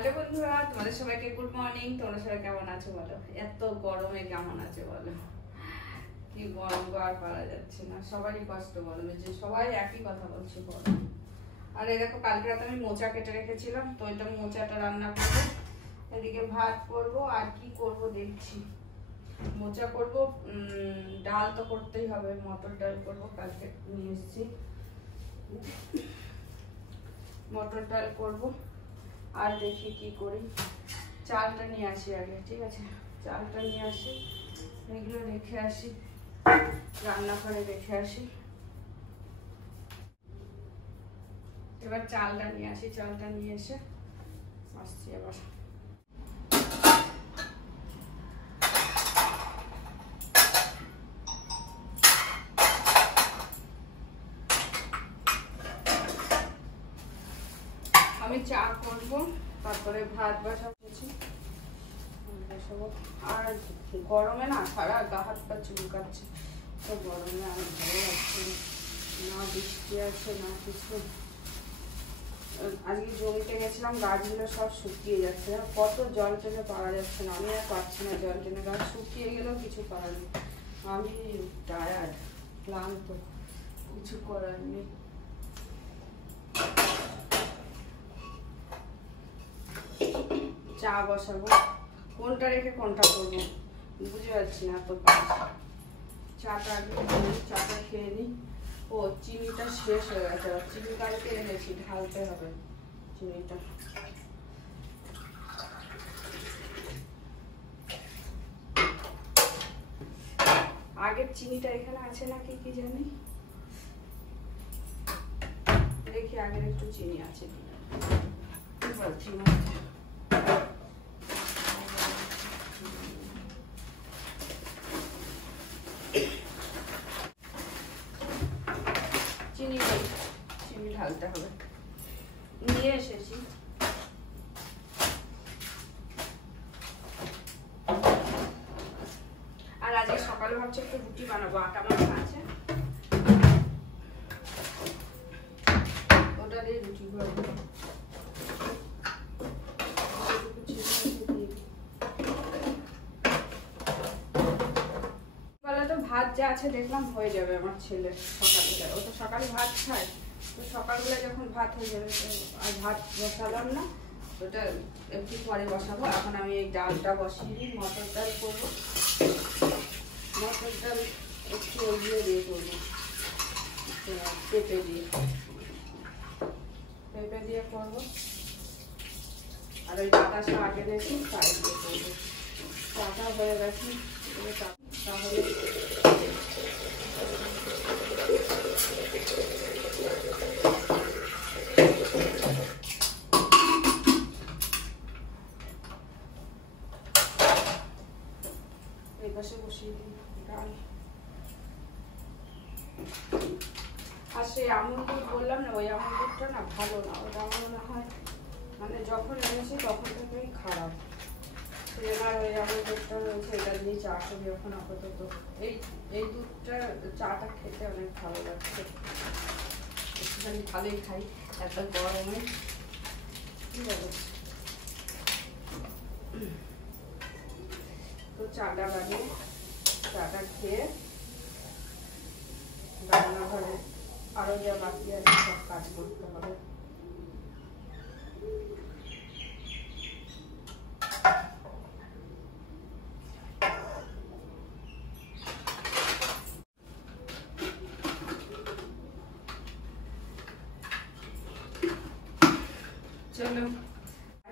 Hello বন্ধুরা, তোমাদের সবাইকে গুড মর্নিং। তোমরা সবাই কেমন আছো বলো? এত গরমে কেমন আছো বলো? কি গরম আর পারা যাচ্ছে না, সবারই কষ্ট বলো, যে সবাই একই কথা বলছে বলো। আর এই দেখো, কালকে রাতে আমি মোচা কেটে রেখেছিলাম, তো এটা মোচাটা রান্না করবো, এদিকে ভাত করবো, আর কি করব দেখছি। মোচা করব, ডাল তো করতেই হবে, মটর ডাল করবো, কালকে নিয়ে এসেছি মটর ডাল করবো। আর দেখি কি করি, চালটা নিয়ে আসি আগে, ঠিক আছে? চালটা নিয়ে আসি, এগুলো রেখে আসি, রান্নাঘরে রেখে আসি। এবার চালটা নিয়ে আসি, চালটা নিয়ে এসে আসছি আবার। আমি চা করব, তারপরে ভাত বসাচ্ছি, আর গরমে না সারা গা হাত পা চুলকাচ্ছে, তো গরমে আর ভালো লাগছে না, বৃষ্টি আছে না কিছু। আজকে জমিতে গেছিলাম, গাছগুলো সব শুকিয়ে যাচ্ছে, কত জল টেনে পাওয়া যাচ্ছে না, আমি আর পাচ্ছি না জল টেনে, গাছ শুকিয়ে গেলেও কিছু করার নেই, আমি টায়ার্ড, ক্লান্ত, কিছু করার নেই। চা বসাবো, কোনটা রেখে কোনটা করবো বুঝতে পারছি না, এত কাজ। চাটা আগে চাটা খেয়ে নিই। ও চিনিটা শেষ হয়ে গেছে, চিনি কালকে এনেছি, ঢালতে হবে চিনিটা। আগের চিনিটা এখানে আছে নাকি কি জানি, দেখি আগের একটু চিনি আছে কি বলছি না। চিনি ঢালতে হবে, নিয়ে এসেছি। আর আজকে সকালে ভাবছি একটু রুটি বানাবো, আটা মাখা আছে, ওটা দিয়ে রুটি করবো। ভাত যা আছে দেখলাম হয়ে যাবে আমার ছেলে সকালবেলা, ও তো সকালে ভাত খায়, তো সকালবেলা যখন ভাত হয়ে যাবে, আর ভাত বসালাম না, ওটা একটু পরে বসাবো। এখন আমি এই ডালটা বসিয়ে নিই, মটর ডাল করবো, মটর ডাল একটু ওইগুলো দিয়ে করবো, পেঁপে দিয়ে করবো, আর ওই ডাটা শাক এনেছি তাই দিয়ে করবো। চাটা হয়ে গেছে, তাহলে এই পাশে বসিয়ে দিই ডাল। আর সেই আমুল দুধ বললাম না, ওই আমুল দুধটা না ভালো না, ওটা আমার মনে হয় মানে যখন এনেছি তখন থেকেই খারাপ। আর ওই আমুল দুধটা রয়েছে, এটা দিয়ে চা করি এখন আপাতত। এই দুধটা চাটা খেতে অনেক ভালো লাগছে, একটুখানি ভালোই খাই এত গরমে, কি বলো? তো চাটা বানিয়ে চাটা খেয়ে রান্নাঘরে আরো যা বাকি আছে সব কাজ করতে হবে।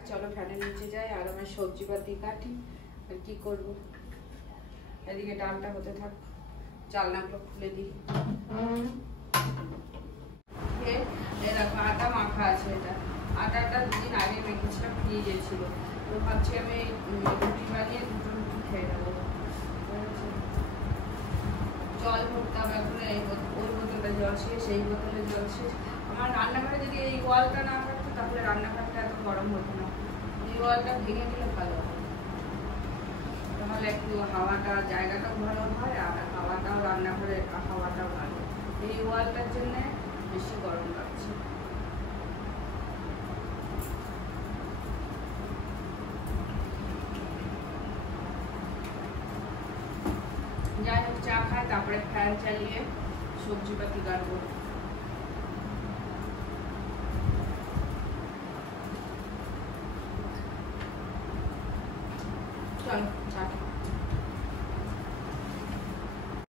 চলো ফ্যানের নিচে যাই, আর আমার সবজিপাতি কাটি, আর কি করবো। এদিকে ডালটা হতে থাক, চালনাটা খুলে দিই। এরকম আটা মাখা আছে, এটা আটাটা দুদিন আগে মেখেছিলাম, ফ্রিজে ছিল, তো ভাবছি আমি রুটি বানিয়ে দুটো রুটি খেয়ে নেবো। জল ভরতে হবে এখন, ওই বোতলে জল শেষ, এই বোতলে জল শেষ। আমার রান্নাঘরে যদি এই ওয়ালটা না থাকতো তাহলে রান্নাঘরটা এত গরম হতো না, এই ওয়ালটা ভেঙে দিলে ভালো হয়, তাহলে একটু হাওয়াটা জায়গাটাও ভালো হয়, আর হাওয়াটাও রান্নাঘরে হাওয়াটাও ভালো। এই ওয়ালটার জন্য বেশি গরম লাগছে। যাই হোক চা খাই, তারপরে ফ্যান চালিয়ে সবজি পাতি কাটবো। চল চা খাই।